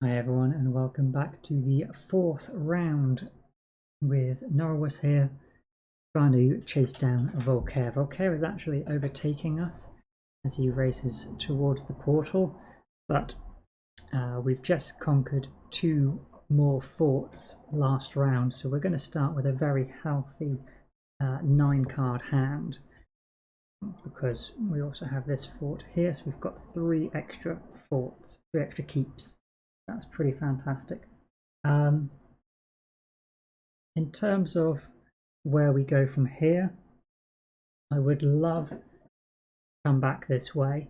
Hi everyone, and welcome back to the fourth round with Norowas here, trying to chase down Volkare. Volkare is actually overtaking us as he races towards the portal, but we've just conquered two more forts last round, so we're going to start with a very healthy 9-card hand, because we also have this fort here, so we've got 3 extra forts, 3 extra keeps. That's pretty fantastic. In terms of where we go from here, I would love to come back this way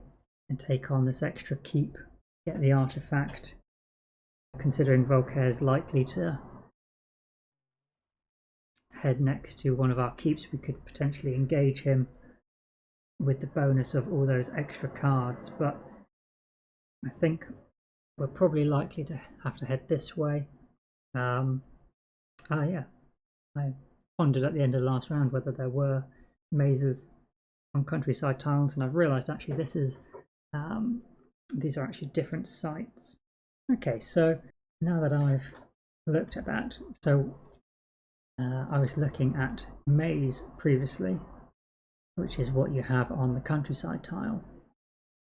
and take on this extra keep, get the artifact. Considering Volkare is likely to head next to one of our keeps, we could potentially engage him with the bonus of all those extra cards, but I think we're probably likely to have to head this way. Yeah, I pondered at the end of the last round whether there were mazes on countryside tiles, and I've realised actually this is these are actually different sites. Okay, so now that I've looked at that, so I was looking at maze previously, which is what you have on the countryside tile.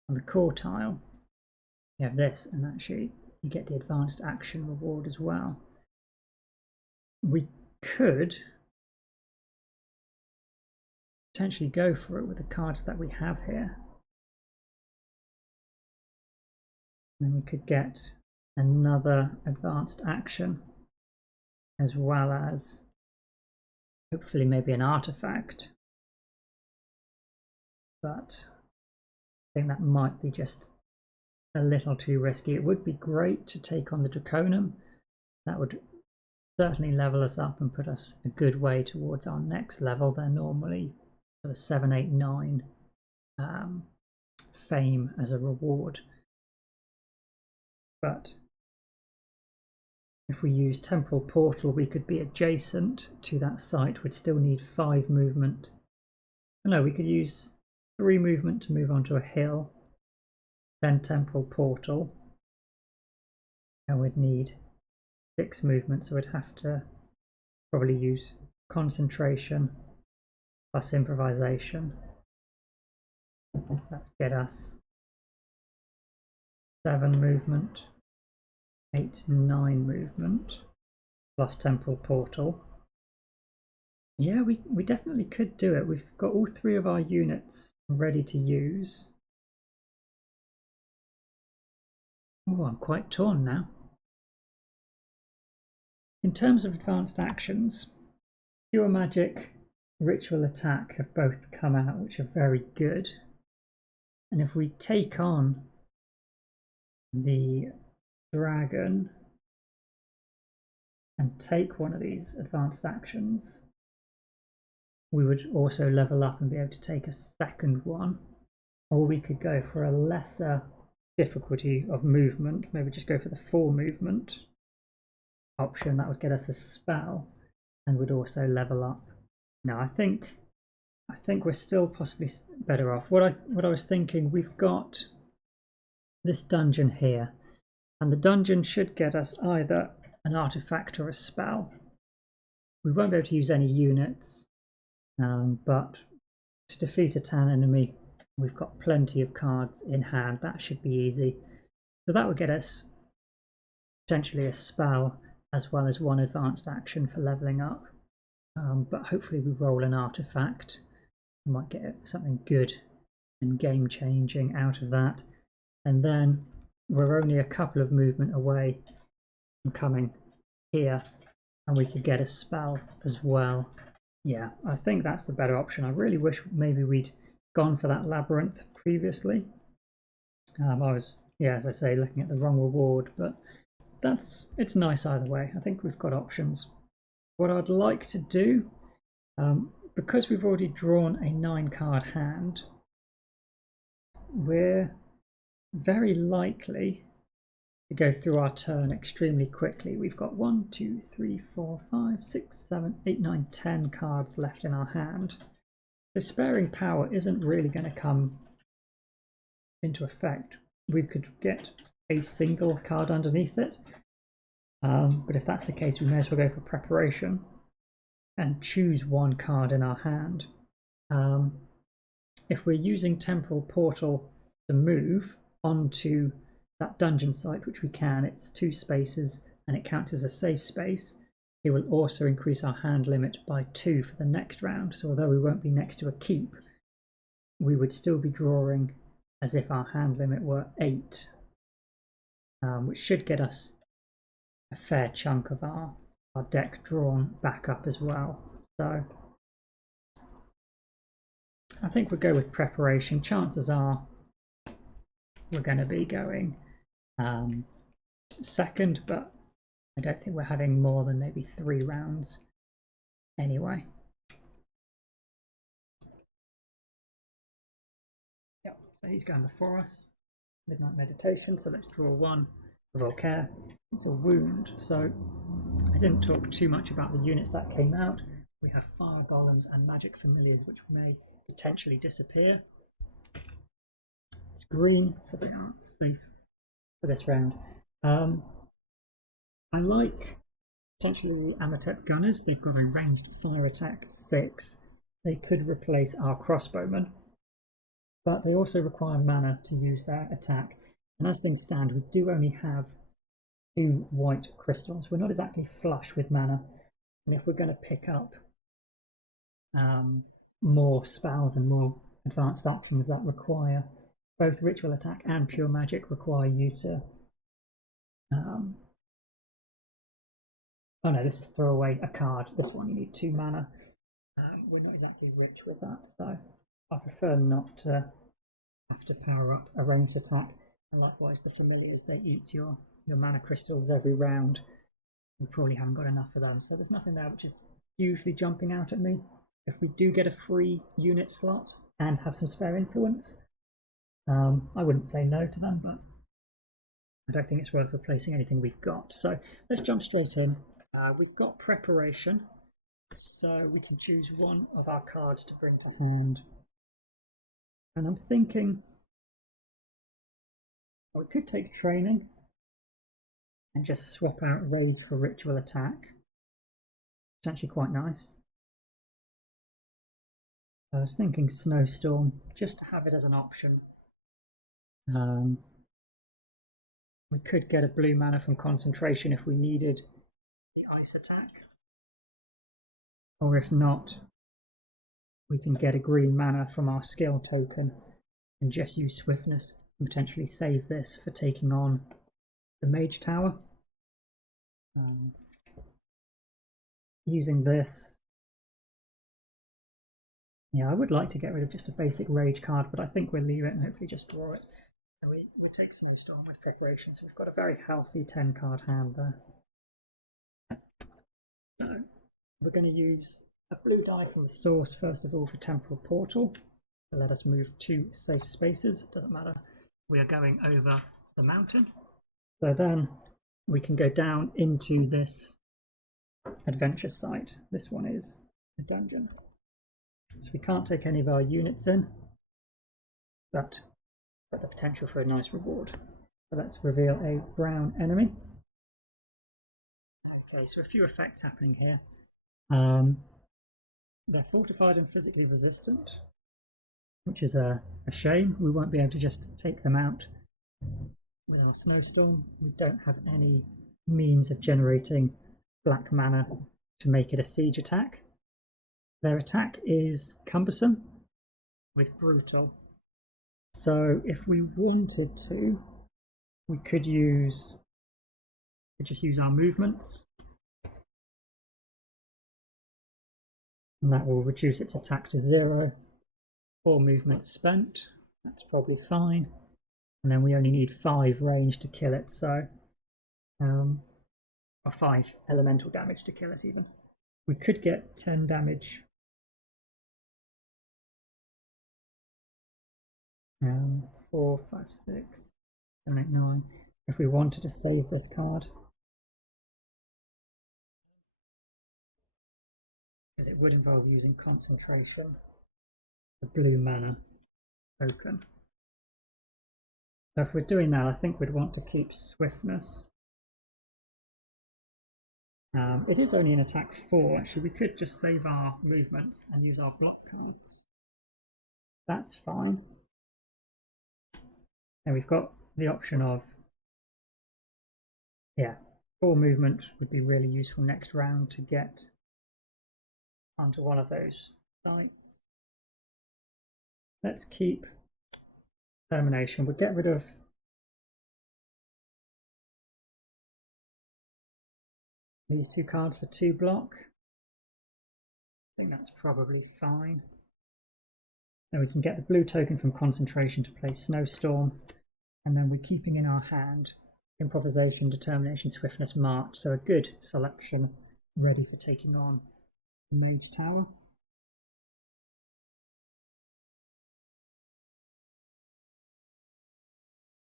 On the core tile, you have this, and actually you get the advanced action reward as well. We could potentially go for it with the cards that we have here. Then we could get another advanced action, as well as hopefully maybe an artifact. But I think that might be just a little too risky. It would be great to take on the Draconum. That would certainly level us up and put us a good way towards our next level. They're normally sort of 7, 8, 9 fame as a reward. But if we use Temporal Portal, we could be adjacent to that site. We'd still need 5 movement. No, we could use 3 movement to move onto a hill, then Temporal Portal, and we'd need 6 movement, so we'd have to probably use concentration plus improvisation. That would get us 7 movement, 8, 9 movement, plus Temporal Portal. Yeah, we definitely could do it. We've got all 3 of our units ready to use. Oh, I'm quite torn now. In terms of advanced actions, Pure Magic, Ritual Attack have both come out, which are very good. And if we take on the dragon and take one of these advanced actions, we would also level up and be able to take a second one. Or we could go for a lesser difficulty of movement, maybe just go for the 4 movement option. That would get us a spell and would also level up. Now I think we're still possibly better off. What I was thinking, we've got this dungeon here, and the dungeon should get us either an artifact or a spell. We won't be able to use any units, but to defeat a town enemy, we've got plenty of cards in hand. That should be easy. So that would get us potentially a spell as well as 1 advanced action for leveling up. But hopefully we roll an artifact. We might get something good and game changing out of that. And then we're only a couple of movement away from coming here, and we could get a spell as well. Yeah, I think that's the better option. I really wish maybe we'd gone for that labyrinth previously. I was, yeah, as I say, looking at the wrong reward, but it's nice either way. I think we've got options. What I'd like to do, because we've already drawn a 9-card hand, we're very likely to go through our turn extremely quickly. We've got 1, 2, 3, 4, 5, 6, 7, 8, 9, 10 cards left in our hand. So sparing power isn't really going to come into effect. We could get a single card underneath it. But if that's the case, we may as well go for preparation and choose one card in our hand. If we're using Temporal Portal to move onto that dungeon site, which we can, it's 2 spaces and it counts as a safe space. It will also increase our hand limit by 2 for the next round. So although we won't be next to a keep, we would still be drawing as if our hand limit were 8, which should get us a fair chunk of our deck drawn back up as well. So I think we'll go with preparation. Chances are we're going to be going second, but I don't think we're having more than maybe 3 rounds anyway. Yep, so he's going before us. Midnight Meditation, so let's draw 1 for Volkare. It's a wound, so I didn't talk too much about the units that came out. We have Fire Golems and Magic Familiars, which may potentially disappear. It's green, so they are safe for this round. I like potentially the Amatep Gunners. They've got a ranged fire attack 6. They could replace our crossbowmen, but they also require mana to use their attack. And as things stand, we do only have 2 white crystals. We're not exactly flush with mana, and if we're going to pick up more spells and more advanced actions that require both ritual attack and pure magic, require you to oh no, this is throw away a card. This one you need 2 mana. We're not exactly rich with that, so I prefer not to have to power up a ranged attack. And likewise, the familiars, they eat your mana crystals every round. We probably haven't got enough of them, so there's nothing there which is hugely jumping out at me. If we do get a free unit slot and have some spare influence, I wouldn't say no to them, but I don't think it's worth replacing anything we've got. So let's jump straight in. We've got preparation, so we can choose one of our cards to bring to hand. And I'm thinking we could take training and just swap out Rage for ritual attack. It's actually quite nice. I was thinking Snowstorm, just to have it as an option. We could get a blue mana from concentration if we needed the ice attack, or if not, we can get a green mana from our skill token and just use swiftness and potentially save this for taking on the mage tower. Using this, yeah, I would like to get rid of just a basic rage card, but I think we'll leave it and hopefully just draw it. So we take Snowstorm with preparation, so we've got a very healthy 10 card hand there. So we're going to use a blue die from the source first of all for Temporal Portal to let us move 2 safe spaces. Doesn't matter, we are going over the mountain. So then we can go down into this adventure site. This one is a dungeon. So we can't take any of our units in, but got the potential for a nice reward. So let's reveal a brown enemy. Okay, so a few effects happening here. They're fortified and physically resistant, which is a shame. We won't be able to just take them out with our Snowstorm. We don't have any means of generating black mana to make it a siege attack. Their attack is cumbersome with brutal. So if we wanted to, we could just use our movements, and that will reduce its attack to 0. 4 movements spent, that's probably fine. And then we only need 5 range to kill it, so or 5 elemental damage to kill it even. We could get 10 damage. 4, 5, 6, 7, 8, 9. If we wanted to save this card, because it would involve using concentration, the blue mana token. So if we're doing that, I think we'd want to keep swiftness. It is only an attack 4. Actually, we could just save our movements and use our block codes. That's fine. And we've got the option of, yeah, 4 movement would be really useful next round to get onto one of those sites. Let's keep Termination. We'll get rid of these 2 cards for 2 block. I think that's probably fine. Then we can get the blue token from Concentration to play Snowstorm, and then we're keeping in our hand Improvisation, Determination, Swiftness, March, so a good selection ready for taking on the Mage Tower.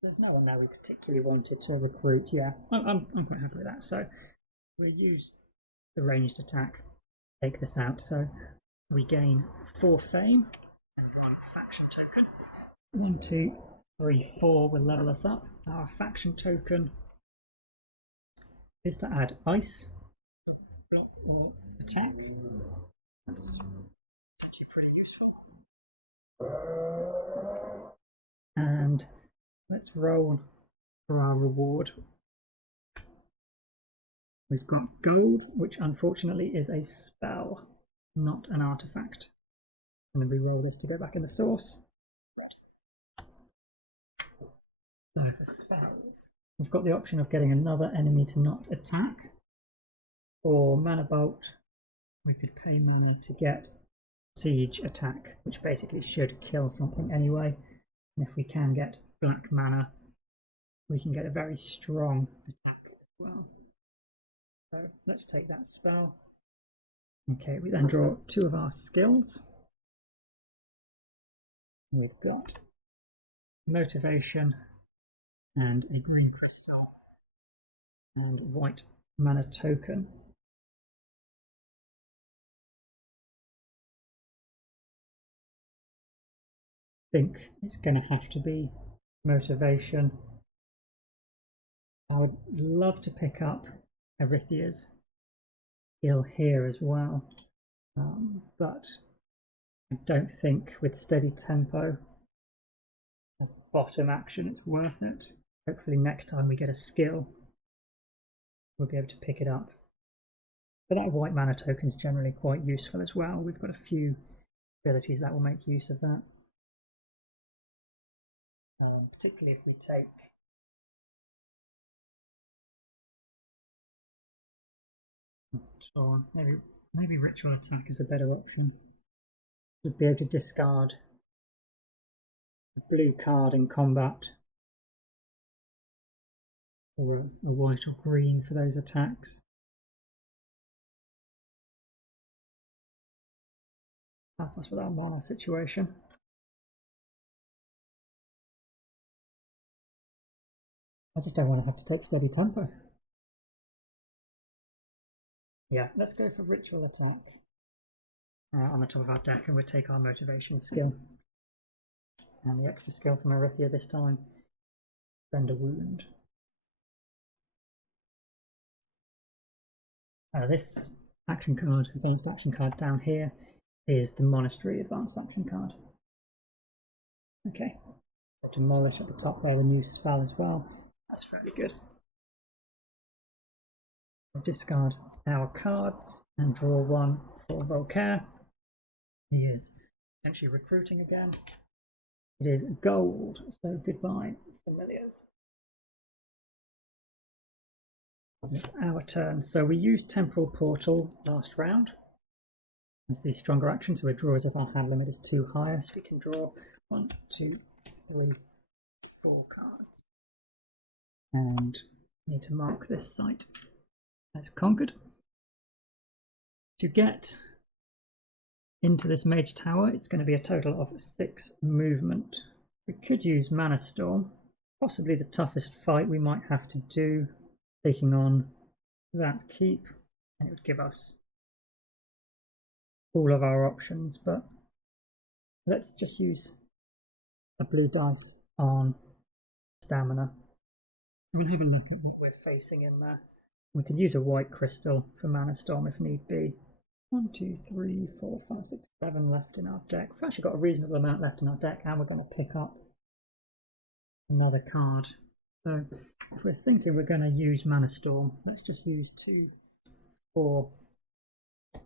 There's no one there we particularly wanted to recruit. Yeah, I'm quite happy with that. So we'll use the ranged attack, take this out. So we gain 4 fame and 1 faction token. 1, 2, 3, 4 will level us up. Our faction token is to add ice, block or attack. That's actually pretty useful. And let's roll for our reward. We've got gold, which unfortunately is a spell, not an artifact. And then we roll this to go back in the source. So for spells, we've got the option of getting another enemy to not attack. For Mana Bolt, we could pay mana to get Siege attack, which basically should kill something anyway. And if we can get black mana, we can get a very strong attack as well. So let's take that spell. Okay, we then draw 2 of our skills. We've got Motivation and a green crystal and white mana token. I think it's going to have to be Motivation. I would love to pick up Arithia's skill here as well, but I don't think with steady tempo of bottom action it's worth it. Hopefully next time we get a skill we'll be able to pick it up. But that white mana token is generally quite useful as well. We've got a few abilities that will make use of that. Particularly if we take or maybe ritual attack is a better option. We'd be able to discard a blue card in combat or a white or green for those attacks. Help us with our mana situation. I just don't want to have to take steady tempo. Yeah, let's go for ritual attack on the top of our deck, and we'll take our motivation skill. And the extra skill from Arithia this time, Bend a Wound. This action card, advanced action card down here, is the Monastery advanced action card. Okay, so Demolish at the top there, the new spell as well. That's fairly good. Discard our cards and draw 1 for Volkare. He is potentially recruiting again. It is gold, so goodbye, familiars. It's our turn. So we used Temporal Portal last round as the stronger action, so we draw as if our hand limit is 2 higher, so we can draw 1, 2, 3, 4 cards. And need to mark this site as conquered. To get into this Mage Tower, it's going to be a total of 6 movement. We could use Mana Storm, possibly the toughest fight we might have to do, taking on that keep, and it would give us all of our options, but let's just use a blue dice on stamina. We'll have a look at what we're facing in there. We could use a white crystal for Mana Storm if need be. 1, 2, 3, 4, 5, 6, 7 left in our deck. We've actually got a reasonable amount left in our deck, and we're going to pick up another card. So if we're thinking we're going to use Mana Storm, let's just use 2, 4,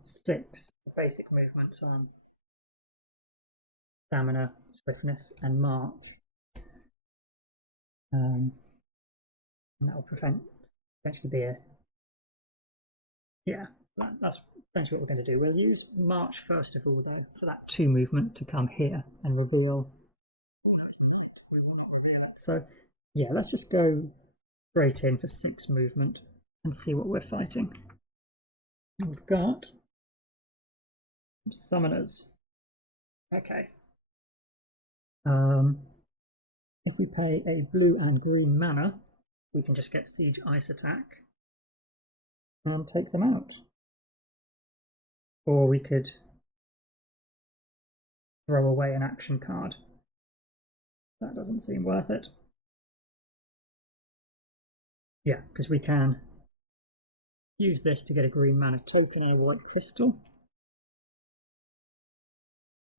6 basic movements on stamina, swiftness, and march. And that will potentially be a, yeah, that's essentially what we're going to do. We'll use march first of all, though, for that 2 movement to come here and reveal. Oh no, it's not. We will not reveal it. So yeah, let's just go straight in for 6 movement and see what we're fighting. We've got summoners. Okay. If we pay a blue and green mana, we can just get Siege Ice attack and take them out. Or we could throw away an action card. That doesn't seem worth it. Yeah, because we can use this to get a green mana token and a white crystal.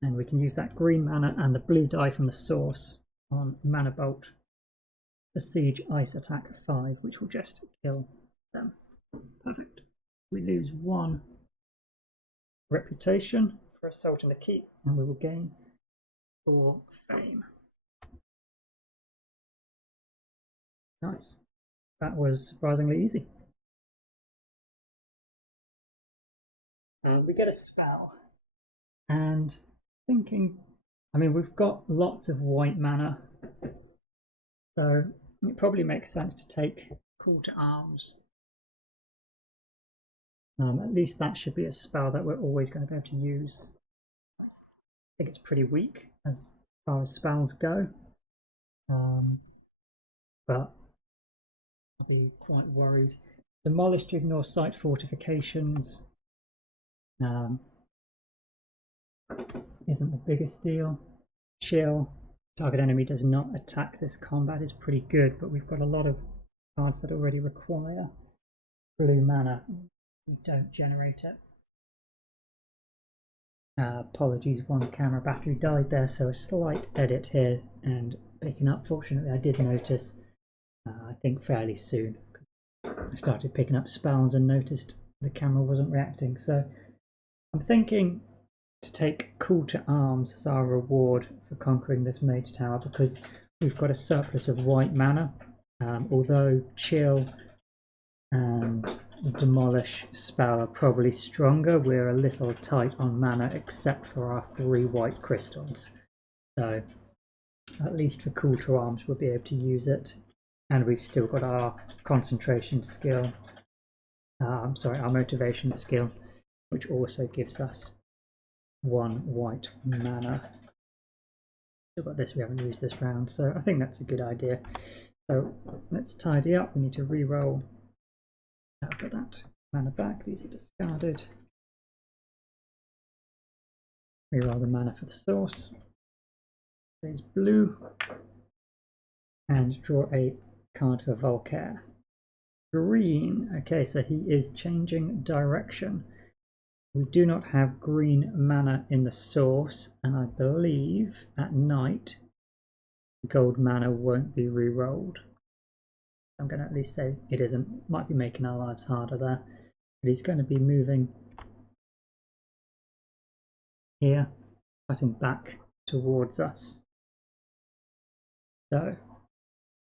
And we can use that green mana and the blue die from the source on Mana Bolt for Siege Ice attack 5, which will just kill them. Perfect. We lose 1 reputation for assaulting the keep, and we will gain 4 fame. Nice. That was surprisingly easy. We get a spell, and thinking, I mean, we've got lots of white mana, so it probably makes sense to take Call to Arms. At least that should be a spell that we're always going to be able to use. I think it's pretty weak as far as spells go, but I'll be quite worried. Demolish to ignore site fortifications isn't the biggest deal. Chill, target enemy does not attack this combat is pretty good, but we've got a lot of cards that already require blue mana. We don't generate it. Apologies, one camera battery died there, so a slight edit here and picking up. Fortunately, I did notice, I think fairly soon, I started picking up spells and noticed the camera wasn't reacting. So I'm thinking to take Call to Arms as our reward for conquering this Mage Tower, because we've got a surplus of white mana. Although Chill and Demolish spell are probably stronger, we're a little tight on mana except for our 3 white crystals. So at least for Call to Arms we'll be able to use it, and we've still got our concentration skill, our motivation skill, which also gives us 1 white mana. Still got this, we haven't used this round, so I think that's a good idea. So let's tidy up. We need to re-roll. Put that mana back, these are discarded. Reroll the mana for the source. There's blue. And draw a card for Volkare. Green, okay, so he is changing direction. We do not have green mana in the source, and I believe at night gold mana won't be re-rolled. I'm going to at least say it isn't. Might be making our lives harder there. But he's going to be moving here, cutting back towards us. So,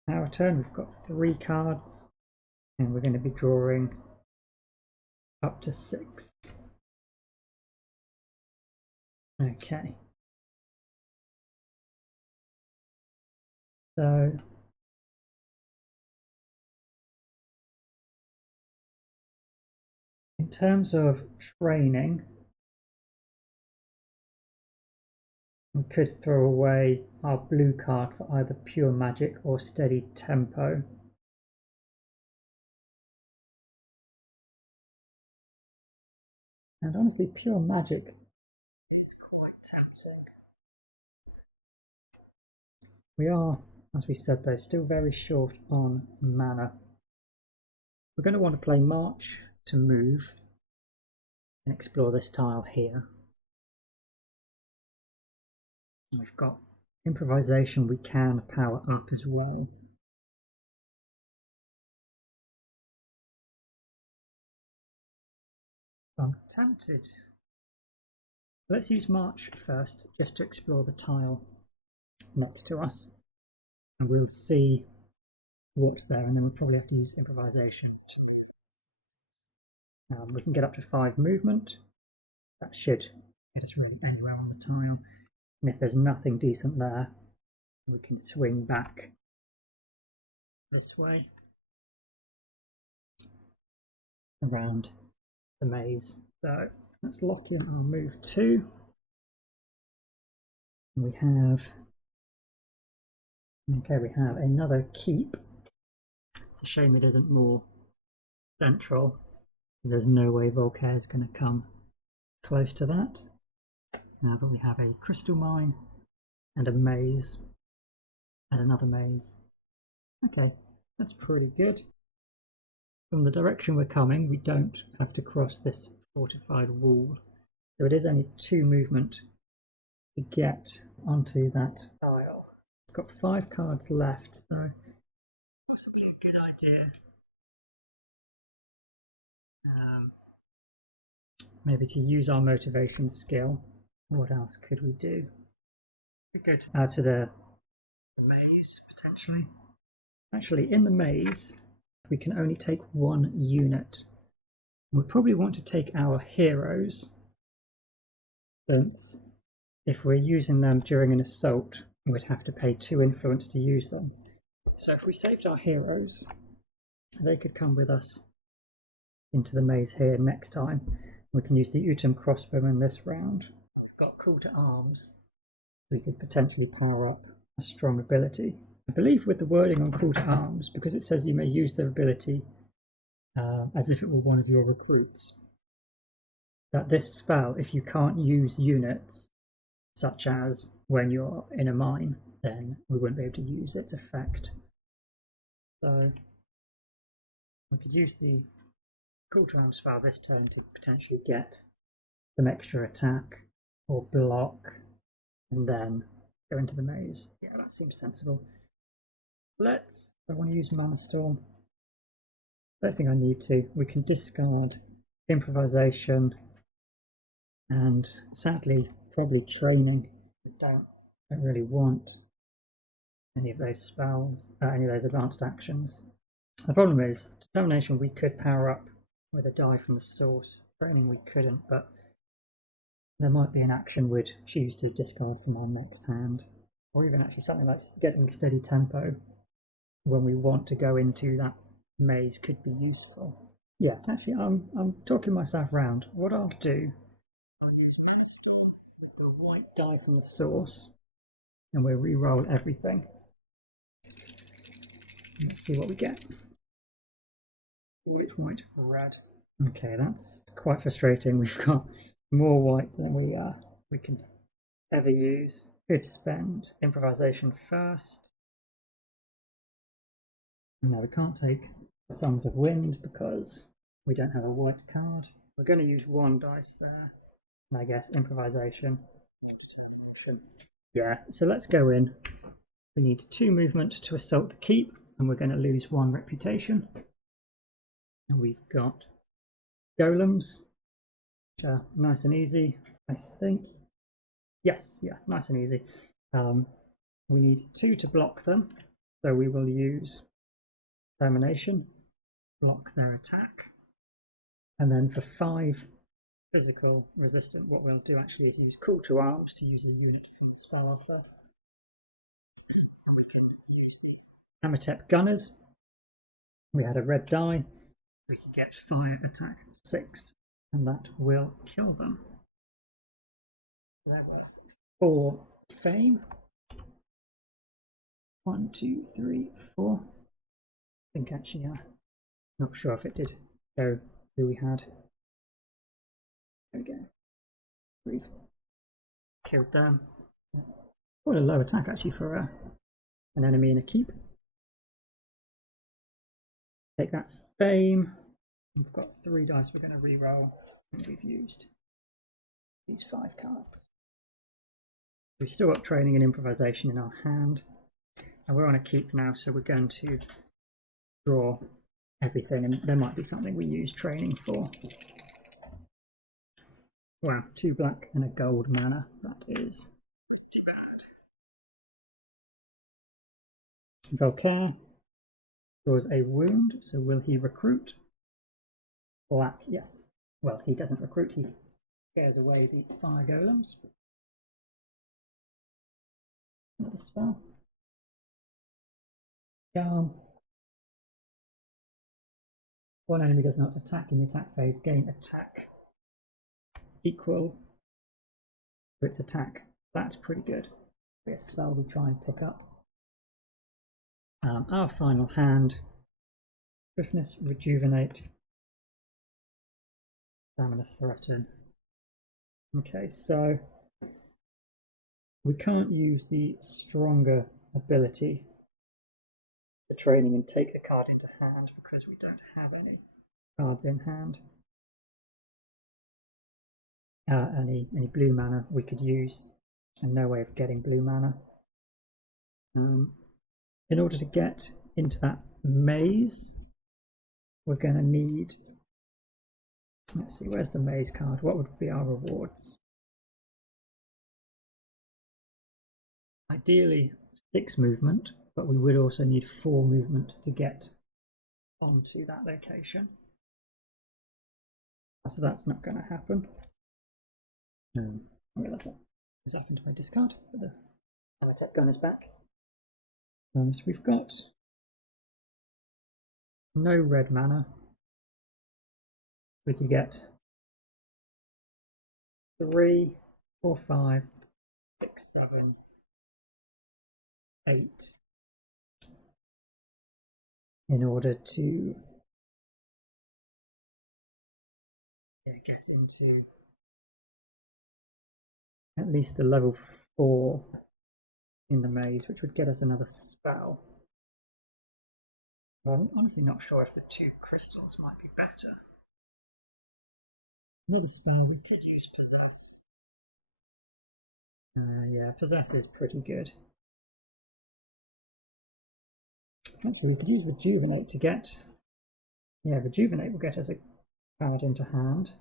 our turn, we've got 3 cards, and we're going to be drawing up to 6. Okay. So, in terms of training, we could throw away our blue card for either pure magic or steady tempo. And honestly, pure magic is quite tempting. We are As we said though, still very short on mana. We're going to want to play March to move and explore this tile here. We've got improvisation we can power up as well. I'm tempted. Let's use March first, just to explore the tile next to us. And we'll see what's there, and then we'll probably have to use improvisation. We can get up to 5 movement. That should get us really anywhere on the tile. And if there's nothing decent there, we can swing back this way around the maze. So let's lock in our move 2. We have another keep. It's a shame it isn't more central. There's no way Volkare is going to come close to that. But we have a crystal mine and a maze and another maze. Okay, that's pretty good. From the direction we're coming, we don't have to cross this fortified wall. So it is only 2 movement to get onto that tile. We've got 5 cards left, so possibly a good idea. Maybe to use our motivation skill. What else could we do? We could go to the maze, potentially. Actually, in the maze, we can only take 1 unit. We probably want to take our heroes, since if we're using them during an assault, we'd have to pay 2 influence to use them. So if we saved our heroes, they could come with us into the maze here next time. We can use the Utum crossbowman this round. We've got call to arms. We could potentially power up a strong ability. I believe with the wording on call to arms, because it says you may use their ability as if it were one of your recruits, that this spell, if you can't use units, such as when you're in a mine, then we wouldn't be able to use its effect. So we could use the call to arms spell this turn to potentially get some extra attack or block, and then go into the maze. Yeah, that seems sensible. I want to use Mana Storm. I don't think I need to. We can discard improvisation and sadly probably training. Don't really want any of those spells, any of those advanced actions. The problem is, determination we could power up with a die from the source. Training we couldn't, but there might be an action we'd choose to discard from our next hand, or even actually something like getting steady tempo when we want to go into that maze could be useful. Yeah, actually, I'm talking myself round. What I'll do, I'll use Mana Storm with the white die from the source, and we'll re-roll everything. Let's see what we get. White, red. Okay, that's quite frustrating. We've got more white than we can ever use. Could spend improvisation first. No, we can't take Songs of Wind because we don't have a white card. We're going to use 1 dice there, and I guess improvisation. Yeah, so let's go in. We need 2 movement to assault the keep, and we're going to lose 1 reputation. And we've got golems, which are nice and easy, I think. Yes, yeah, nice and easy. We need 2 to block them, so we will use Determination, block their attack. And then for 5 physical resistant, what we'll do actually is use Call to Arms to use a unit from the spell offer. We can use Amatep Gunners. We had a red die. We can get fire attack 6, and that will kill them. There were 4 fame. 1, 2, 3, 4. I think actually, I'm not sure if it did go who we had. There we go. 3. Killed them. Quite a low attack actually for an enemy in a keep. Take that fame. We've got 3 dice we're going to re-roll, and we've used these 5 cards. We've still got training and improvisation in our hand, and we're on a keep now, so we're going to draw everything, and there might be something we use training for. Wow, 2 black and a gold mana. That is too bad. Volkare draws a wound, so will he recruit? Black, yes. Well, he doesn't recruit, he scares away the fire golems. Another spell. Charm. One enemy does not attack in the attack phase, gain attack equal to its attack. That's pretty good. Be a spell we try and pick up. Our final hand. Swiftness, Rejuvenate. Stamina, Threaten. Okay, so we can't use the stronger ability for training and take the card into hand because we don't have any cards in hand. Any blue mana we could use, and no way of getting blue mana. In order to get into that maze, we're going to need, let's see, where's the maze card? What would be our rewards? Ideally 6 movement, but we would also need 4 movement to get onto that location. So that's not going to happen. I realize that has happened to my discard, but the Amatec gun is back. So we've got no red mana. We could get 3, 4, 5, 6, 7, 8 in order to get into at least the level 4 in the maze, which would get us another spell. Well, I'm honestly not sure if the 2 crystals might be better. Another spell we could use Possess. Yeah, Possess is pretty good. Actually, we could use Rejuvenate to get... Yeah, Rejuvenate will get us a card into hand.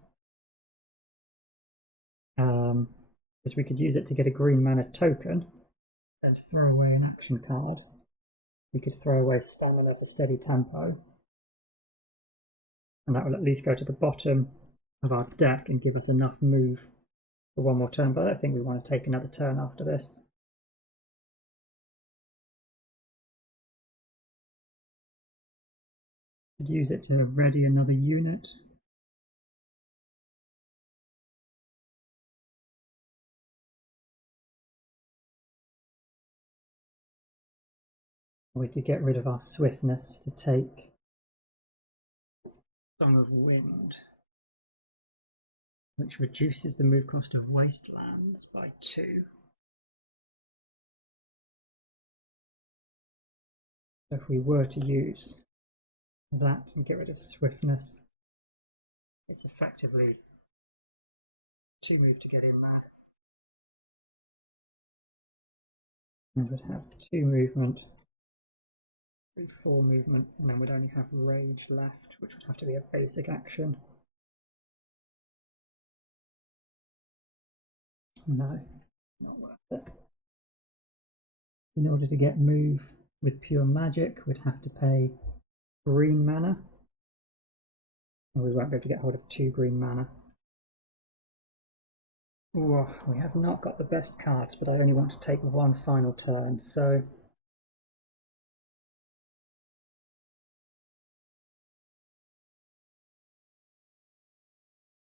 Because we could use it to get a green mana token and throw away an action card. We could throw away Stamina for Steady Tempo. And that will at least go to the bottom of our deck and give us enough move for 1 more turn, but I don't think we want to take another turn after this. Could use it to ready another unit. We could get rid of our swiftness to take Song of Wind, which reduces the move cost of Wastelands by 2. So if we were to use that and get rid of swiftness, it's effectively 2 move to get in there. And would have 2 movement, 3, 4 movement, and then we'd only have rage left, which would have to be a basic action. No, not worth it. In order to get move with pure magic, we'd have to pay green mana, and we won't be able to get hold of 2 green mana. Ooh, we have not got the best cards, but I only want to take 1 final turn, so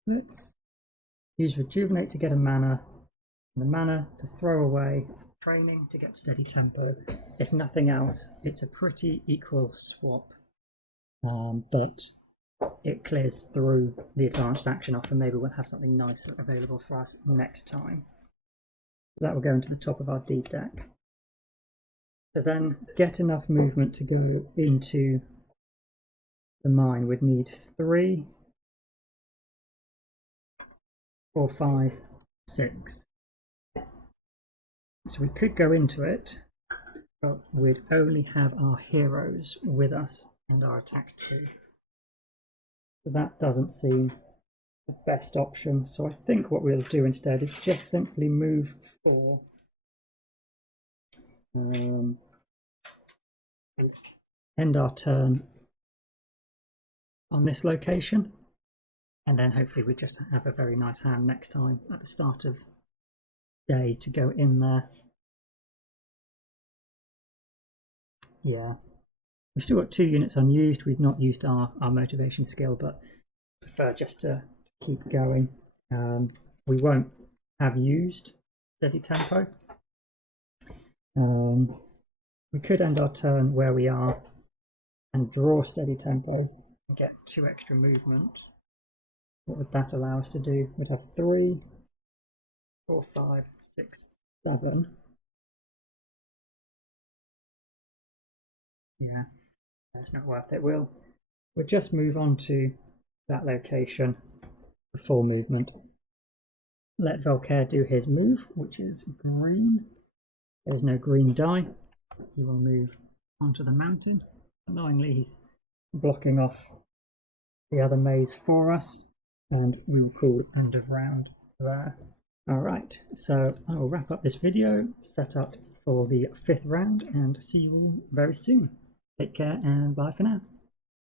let's use Rejuvenate to get a mana, and the mana to throw away training to get Steady Tempo. If nothing else, it's a pretty equal swap, but it clears through the advanced action offer. Maybe we'll have something nicer available for us next time. That will go into the top of our deep deck. To then get enough movement to go into the mine, we'd need 3, 4, 5, 6. So we could go into it, but we'd only have our heroes with us and our attack 2. So that doesn't seem the best option. So I think what we'll do instead is just simply move 4. End our turn on this location, and then hopefully we just have a very nice hand next time at the start of day to go in there. Yeah, we've still got 2 units unused. We've not used our motivation skill, but prefer just to keep going. We won't have used steady tempo. We could end our turn where we are and draw steady tempo and get 2 extra movement. What would that allow us to do? We'd have 3, 4, 5, 6, 7. Yeah, that's not worth it. We'll just move on to that location for full movement. Let Volkare do his move, which is green. There's no green die. He will move onto the mountain. Annoyingly, he's blocking off the other maze for us, and we will call end of round there. Alright, so I will wrap up this video, set up for the 5th round, and see you all very soon. Take care and bye for now.